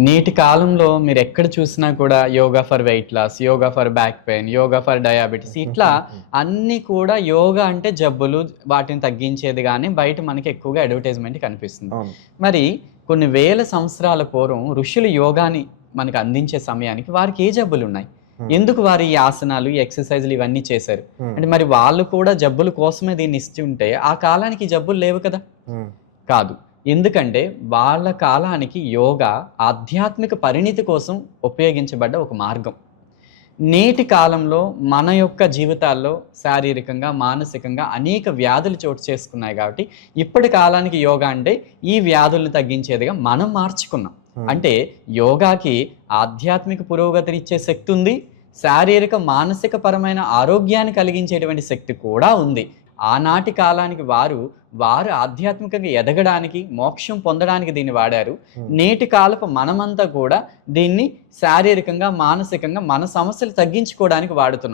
నేటి కాలంలో మీరు ఎక్కడ చూసినా కూడా yoga for weight loss, yoga for back pain, yoga for diabetes ఇట్లా అన్నీ కూడా యోగా అంటే జబ్బులు వాటిని తగ్గించేది గానీ బయట మనకి ఎక్కువగా అడ్వర్టైజ్‌మెంట్ కనిపిస్తుంది. అవును. మరి కొన్ని వేల సంవత్సరాల పూర్వం ఋషులు యోగాని మనకు అందించే సమయానికి వారికి ఏ జబ్బులున్నాయి? హ్మ్. ఎందుకు వారు ఈ ఆసనాలు, ఈ ఎక్సర్‌సైజులు ఇవన్నీ చేశారు? హ్మ్. అంటే మరి వాళ్ళు కూడా జబ్బుల కోసమే దీన్ని ఇస్తుంటే ఆ కాలానికి ఈ జబ్బులు లేవు కదా! హ్మ్. కాదు. ఎందుకంటే వాళ్ళ కాలానికి యోగా ఆధ్యాత్మిక పరిణితి కోసం ఉపయోగించబడ్డ ఒక మార్గం. నేటి కాలంలో మన యొక్క జీవితాల్లో శారీరకంగా, మానసికంగా అనేక వ్యాధులు చోటు చేసుకున్నాయి కాబట్టి, ఇప్పటి కాలానికి యోగా అంటే ఈ వ్యాధులను తగ్గించేదిగా మనం మార్చుకున్నాం. హ్మ్. అంటే యోగాకి ఆధ్యాత్మిక పురోగతినిచ్చే శక్తి ఉంది. శారీరక, మానసిక పరమైన ఆరోగ్యాన్ని కలిగించేటువంటి శక్తి కూడా ఉంది. ఆనాటి కాలానికి వారు ఆధ్యాత్మికంగా ఎదగడానికి, మోక్షం పొందడానికి దీన్ని వాడారు. హ్మ్. నేటి కాలపు మనమంతా కూడా దీన్ని శారీరకంగా, మానసికంగా మన సమస్యలు తగ్గించుకోవడానికి వాడుతున్నాం.